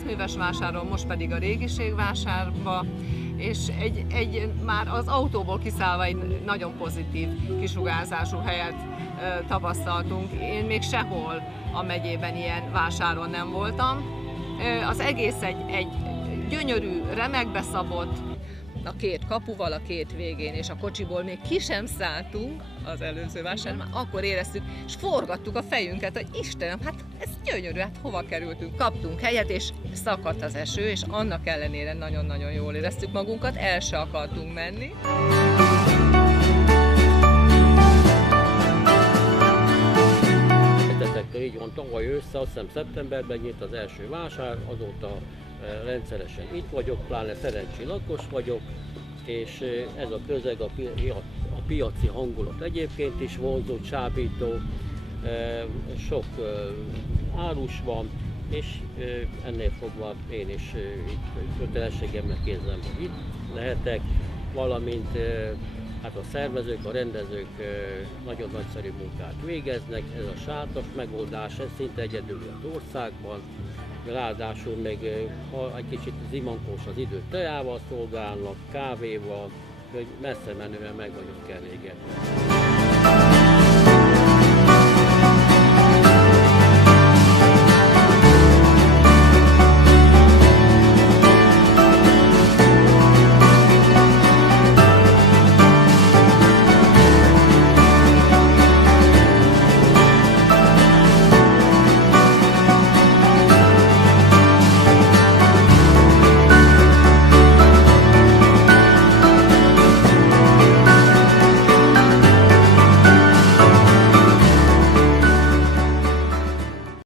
kézműves vásáron, most pedig a régiségvásárba, és már az autóból kiszállva egy nagyon pozitív kisugárzású helyet tapasztaltunk. Én még sehol a megyében ilyen vásáron nem voltam. Az egész egy gyönyörű, remekbe szabott, a két kapuval, a két végén, és a kocsiból még ki sem szálltunk az előző vásárban, akkor éreztük, és forgattuk a fejünket, hogy Istenem, hát ez gyönyörű, hát hova kerültünk, kaptunk helyet, és szakadt az eső, és annak ellenére nagyon-nagyon jól éreztük magunkat, el se akartunk menni. Így van, tavaly össze, azt hiszem szeptemberben nyílt az első vásár, azóta rendszeresen itt vagyok, pláne Szerencsi lakos vagyok, és ez a közeg, a piaci hangulat egyébként is vonzó, csábító, sok árus van, és ennél fogva én is itt kötelességemnek érzem, hogy itt lehetek, valamint hát a szervezők, a rendezők nagyon nagyszerű munkát végeznek, ez a sátos megoldás, ez szinte egyedül az országban, ráadásul még ha egy kicsit zimankós az idő, teával szolgálnak, kávéval, hogy messze menően meg vagyok elégedve.